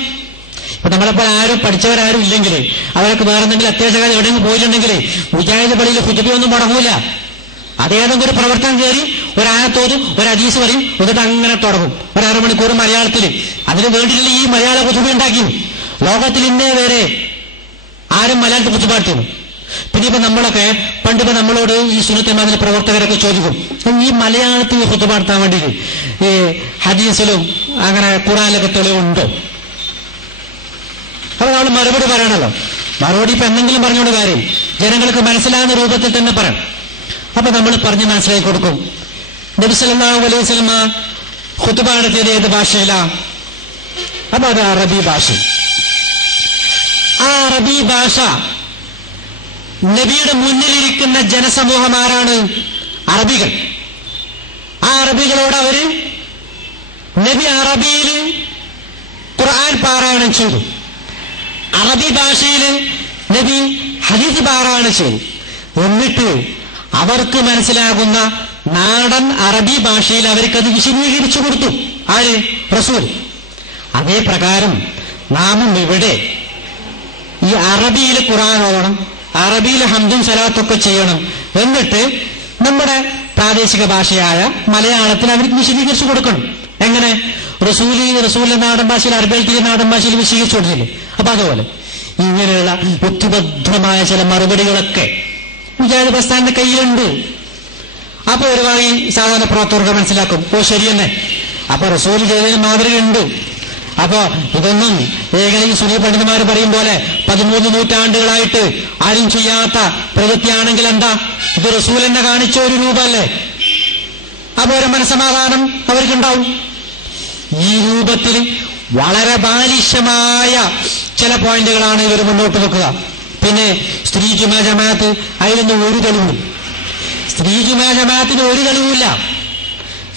ഇപ്പൊ നമ്മളെപ്പോൾ ആരും പഠിച്ചവരാരും ഇല്ലെങ്കിൽ, അവരൊക്കെ വേറെ എന്തെങ്കിലും അത്യാവശ്യക്കാർ എവിടെയെങ്കിലും പോയിട്ടുണ്ടെങ്കിൽ മുജാഹിദ് പള്ളിയിൽ ഖുതുബയൊന്നും മുടങ്ങൂല. അതേതെങ്കിലും ഒരു പ്രവർത്തനം കയറി ഒരായത്തോതും ഒരു ഹദീസ് പറയും, എന്നിട്ട് അങ്ങനെ തുടങ്ങും ഒരു 6 മണിക്കൂർ മലയാളത്തിൽ. അതിന് വേണ്ടിയിട്ടുള്ള ഈ മലയാള ഖുതുബ ഉണ്ടാക്കി. ലോകത്തിൽ ഇന്നേ വരെ ആരും മലയാളത്തിൽ ഖുതുബ നടത്തുന്നു. പിന്നെ ഇപ്പൊ നമ്മളൊക്കെ പണ്ടിപ്പോ നമ്മളോട് ഈ സുന്നത്ത് ജമാഅത്തിന്റെ പ്രവർത്തകരൊക്കെ ചോദിക്കും, ഈ മലയാളത്തിൽ ഖുതുബ നടത്താൻ വേണ്ടിയിട്ട് ഈ ഹദീസിലും അങ്ങനെ ഖുർആനിലൊക്കെ തെളിവുണ്ടോ? അപ്പൊ നമ്മൾ മറുപടി പറയണല്ലോ. മറുപടി ഇപ്പൊ എന്തെങ്കിലും പറഞ്ഞുകൊണ്ട് കാര്യം ജനങ്ങൾക്ക് മനസ്സിലാകുന്ന രൂപത്തിൽ തന്നെ പറയണം. അപ്പൊ നമ്മൾ പറഞ്ഞ് മനസ്സിലാക്കി കൊടുക്കും. നബി സല്ലല്ലാഹു അലൈഹി വസല്ലം ഖുതുബ നടത്തിയത് ഏത് ഭാഷയിലാണ്? അപ്പൊ അത് അറബി ഭാഷ. ആ അറബി ഭാഷ നബിയുടെ മുന്നിലിരിക്കുന്ന ജനസമൂഹം ആരാണ്? അറബികൾ. ആ അറബികളോട് അവര് നബി അറബിയിൽ ഖുർആൻ പാരായണം ചെയ്തു, അറബി ഭാഷയിൽ നബി ഹദീസ് പാരായണം ചെയ്തു. എന്നിട്ട് അവർക്ക് മനസ്സിലാകുന്ന നാടൻ അറബി ഭാഷയിൽ അവർക്കത് വിശദീകരിച്ചു കൊടുത്തു. ആര്? റസൂൽ. അതേ പ്രകാരം നാമും ഇവിടെ ഈ അറബിയിൽ ഖുർആൻ ഓതണം, അറബിയിൽ ഹംദും സലാത്തൊക്കെ ചെയ്യണം. എന്നിട്ട് നമ്മുടെ പ്രാദേശിക ഭാഷയായ മലയാളത്തിൽ അവർക്ക് വിശദീകരിച്ചു കൊടുക്കണം. എങ്ങനെ? റസൂലിന്റെ നാടൻ ഭാഷയിൽ, അറബിയിൽ നാടൻ ഭാഷയിൽ വിശദീകരിച്ചു കൊടുത്തില്ലേ? അപ്പൊ അതുപോലെ ഇങ്ങനെയുള്ള യുക്തിബദ്ധമായ ചില മറുപടികളൊക്കെ മുജാഹിദ് പ്രസ്ഥാനത്തിന്റെ കയ്യിലുണ്ട്. അപ്പൊ ഒരുപാട് സാധാരണ പ്രവർത്തകർക്ക് മനസ്സിലാക്കും, ഓ ശരി തന്നെ, അപ്പൊ റസൂൽ ചെയ്തതിന് മാതൃകയുണ്ട്. അപ്പൊ ഇതൊന്നും ഏകദേശം സുന്നി പണ്ഡിതന്മാർ പറയും പോലെ 13 നൂറ്റാണ്ടുകളായിട്ട് ആരും ചെയ്യാത്ത പ്രവൃത്തിയാണെങ്കിൽ എന്താ, ഇത് റസൂൽ എന്നെ കാണിച്ച ഒരു രൂപമല്ലേ? അപ്പൊ ഒരു മനസ്സമാധാനം അവർക്കുണ്ടാവും. ഈ രൂപത്തിൽ വളരെ ബാലിശമായ ചില പോയിന്റുകളാണ് ഇവർ മുന്നോട്ട് വെക്കുക. പിന്നെ സ്ത്രീ ജുമാ ജമാഅത്ത്, അതിലൊന്നും ഒരു തെളിവും, സ്ത്രീ ജുമാ ജമാഅത്തിന് ഒരു തെളിവില്ല.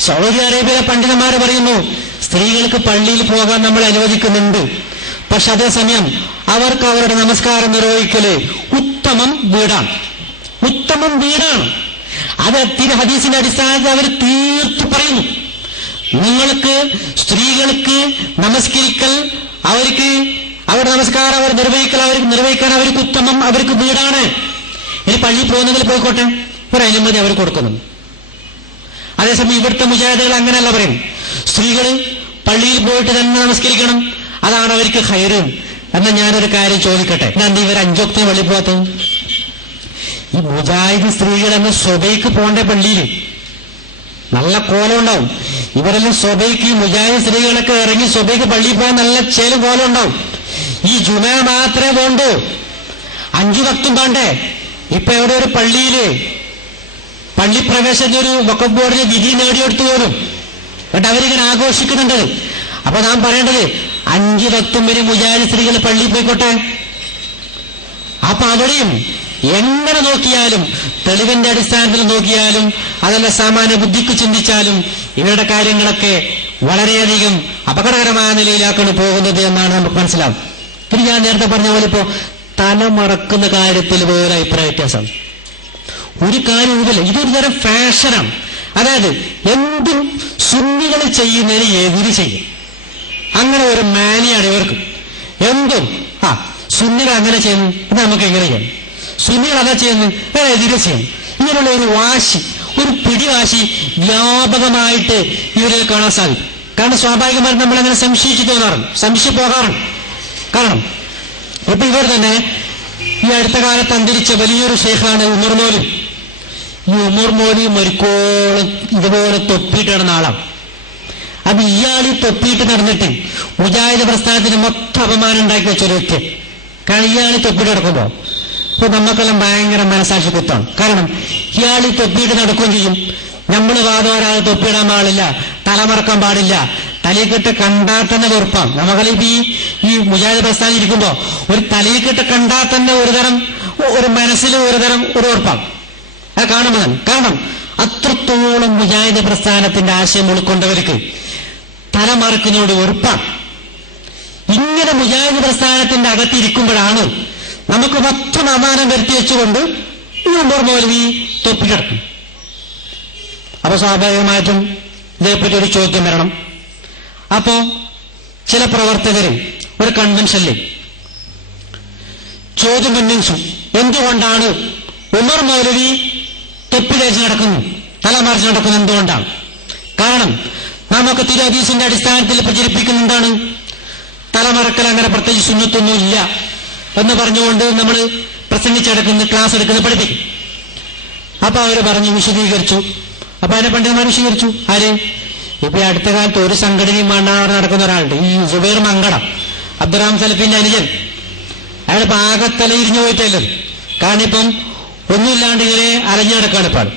സൗദി അറേബ്യയിലെ പണ്ഡിതന്മാർ പറയുന്നു സ്ത്രീകൾക്ക് പള്ളിയിൽ പോകാൻ നമ്മൾ അനുവദിക്കുന്നുണ്ട്, പക്ഷെ അതേസമയം അവർക്ക് അവരുടെ നമസ്കാരം നിർവഹിക്കല് ഉത്തമം വീടാണ്. അത് ഹദീസിന്റെ അടിസ്ഥാനത്തിൽ അവർ തീർത്തു പറയുന്നു. നിങ്ങൾക്ക് സ്ത്രീകൾക്ക് നമസ്കരിക്കൽ, അവർക്ക് അവരുടെ നമസ്കാരം അവർ നിർവഹിക്കാൻ അവർക്ക് ഉത്തമം അവർക്ക് വീടാണ്. ഇനി പള്ളി പോകുന്നതിൽ പോയിക്കോട്ടെ, ഒരു അനുമതി അവർ കൊടുക്കുന്നു. അതേസമയം ഇവിടുത്തെ മുജാഹിദുകൾ അങ്ങനെയല്ല പറയും, സ്ത്രീകൾ പള്ളിയിൽ പോയിട്ട് തന്നെ നമസ്കരിക്കണം, അതാണ് അവർക്ക് ഖൈറ്. എന്നാൽ ഞാനൊരു കാര്യം ചോദിക്കട്ടെ, എന്താ ഇവർ 5 വക്തിന് പള്ളി പോകാത്തത്? ഈ മുജാഹിദ് സ്ത്രീകൾ എന്ന സ്വബൈക്ക് പോകേണ്ട പള്ളിയിൽ നല്ല കോലം ഉണ്ടാവും. ഇവരെല്ലാം സ്വബൈക്ക്, ഈ മുജാഹിദ് സ്ത്രീകളൊക്കെ ഇറങ്ങി സ്വബൈക്ക് പള്ളിയിൽ പോയാൽ നല്ല ചേലും കോലം ഉണ്ടാവും. ഈ ജുമാ മാത്രമേ പോണ്ടൂ, 5 വക്തും പോണ്ടേ? ഇപ്പൊ എവിടെ ഒരു പള്ളിയില് പള്ളി പ്രവേശനത്തിന് ഒരു വഖഫ് ബോർഡിന് വിധി നേടിയെടുത്തു പോലും, എന്നിട്ട് അവരിങ്ങനെ ആഘോഷിക്കുന്നുണ്ട്. അപ്പൊ നാം പറയേണ്ടത് 5 വക്തും വരെ മുജാഹിദ് സ്ത്രീകൾ പള്ളിയിൽ പോയിക്കോട്ടെ. അപ്പൊ അവിടെയും എങ്ങനെ നോക്കിയാലും, തെളിവിന്റെ അടിസ്ഥാനത്തിൽ നോക്കിയാലും, അതല്ല സാമാന്യ ബുദ്ധിക്ക് ചിന്തിച്ചാലും ഇവരുടെ കാര്യങ്ങളൊക്കെ വളരെയധികം അപകടകരമായ നിലയിലാക്കാണ് പോകുന്നത് എന്നാണ് നമുക്ക് മനസ്സിലാവും. പിന്നെ ഞാൻ നേരത്തെ പറഞ്ഞ പോലെ ഇപ്പോ തലമറക്കുന്ന കാര്യത്തിൽ വേറെ അഭിപ്രായ വ്യത്യാസം ഒരു കാര്യമില്ല. ഇതൊരു തരം ഫാഷനാണ്. അതായത് എന്തും സുന്നികൾ ചെയ്യുന്നതിന് എതിര് ചെയ്യും, അങ്ങനെ ഒരു മാനിയാണ് ഇവർക്ക്. എന്തും സുന്നികൾ അങ്ങനെ ചെയ്യുന്നു, ഇത് നമുക്ക് എങ്ങനെ ചെയ്യാം, സുന്നികൾ അതാ ചെയ്യുന്നു, എതിര് ചെയ്യും. ഇങ്ങനെയുള്ള ഒരു വാശി, ഒരു പിടിവാശി വ്യാപകമായിട്ട് ഇവരിൽ കാണാൻ സാധിക്കും. കാരണം സ്വാഭാവികമായിട്ട് നമ്മളങ്ങനെ സംശയിച്ചു പോകാറുണ്ട്. കാരണം ഇപ്പൊ ഇവർ തന്നെ ഈ അടുത്ത കാലത്ത് അന്തരിച്ച വലിയൊരു ഷെയ്ഖാണ് ഉമർ മൗലവി. ഈ ഉമർ മൗലവി മരിക്കോളം ഇതുപോലെ തൊപ്പിയിട്ട് നടന്ന ആളാണ്. അത് ഇയാൾ ഈ തൊപ്പിയിട്ട് നടന്നിട്ട് മുജാഹിദ് പ്രസ്ഥാനത്തിന് മൊത്തം അപമാനം ഉണ്ടാക്കി വെച്ചൊരു വ്യക്തി. കാരണം ഇയാൾ തൊപ്പിയിട്ട് നടക്കുമ്പോ ഇപ്പൊ നമുക്കെല്ലാം ഭയങ്കര മനസാക്ഷി കുത്താണ്. കാരണം ഇയാൾ ഈ തൊപ്പിയിട്ട് നടക്കുകയും ചെയ്യും. നമ്മൾ വാദവരാതെ തൊപ്പിയിടാൻ പാടില്ല, തലമറക്കാൻ പാടില്ല, തലയിൽക്കിട്ട് കണ്ടാൽ തന്നെ വെറുപ്പാണ്. നമുക്കല്ല ഈ മുജാഹിദ് പ്രസ്ഥാനം ഇരിക്കുമ്പോ ഒരു തലയിൽക്കിട്ട് കണ്ടാൽ തന്നെ ഒരു മനസ്സിൽ ഒരു ഉറപ്പാണ്. അത് കാണുമ്പോൾ തന്നെ. കാരണം അത്രത്തോളം മുജാഹിദ് പ്രസ്ഥാനത്തിന്റെ ആശയം ഉൾക്കൊണ്ടവർക്ക് തലമറക്കുന്നതോട് വെറുപ്പാണ്. ഇങ്ങനെ മുജാഹിദ് പ്രസ്ഥാനത്തിന്റെ അകത്തിരിക്കുമ്പോഴാണ് നമുക്ക് മൊത്തം അമാനം വരുത്തി വെച്ചുകൊണ്ട് ഈ ഉമർ മൗലവി തൊപ്പിക്കിടക്കും. അപ്പൊ സ്വാഭാവികമായിട്ടും ഇതേപ്പറ്റി ഒരു ചോദ്യം വരണം. അപ്പോ ചില പ്രവർത്തകര് ഒരു കൺവെൻഷനിൽ ചോദ്യം ഉന്നയിച്ചു, എന്തുകൊണ്ടാണ് ഉമർ മൗലവി തൊപ്പി ധരിച്ച് നടക്കുന്നു, തലമറിച്ച് നടക്കുന്നു, എന്തുകൊണ്ടാണ്? കാരണം നമുക്ക് തിരു ഹദീസിന്റെ അടിസ്ഥാനത്തിൽ പ്രചരിപ്പിക്കുന്നുണ്ടാണ് തലമറക്കൽ അങ്ങനെ പ്രത്യേകിച്ച് സുന്നത്തൊന്നും ഇല്ല എന്ന് പറഞ്ഞുകൊണ്ട് നമ്മൾ പ്രസംഗിച്ചെടുക്കുന്ന ക്ലാസ് എടുക്കുന്ന പഠിപ്പിക്കും. അപ്പൊ അവര് പറഞ്ഞു, വിശദീകരിച്ചു. അപ്പൊ അതിനെ പണ്ഡിതന്മാർ വിശദീകരിച്ചു. ആര്? ഇപ്പൊ അടുത്ത കാലത്ത് ഒരു സംഘടനയും വേണ്ടാതെ നടക്കുന്ന ഒരാളുണ്ട്, ഈ സുബൈർ മങ്കട, അബ്ദുറഹ്മാൻ സലഫിന്റെ അനുജൻ. അയാൾ പാകത്തല ഇരിഞ്ഞു പോയിട്ടല്ലോ. കാരണം ഇപ്പം ഒന്നുമില്ലാണ്ട് ഇങ്ങനെ അലഞ്ഞു നടക്കാണ് ഇപ്പാട്.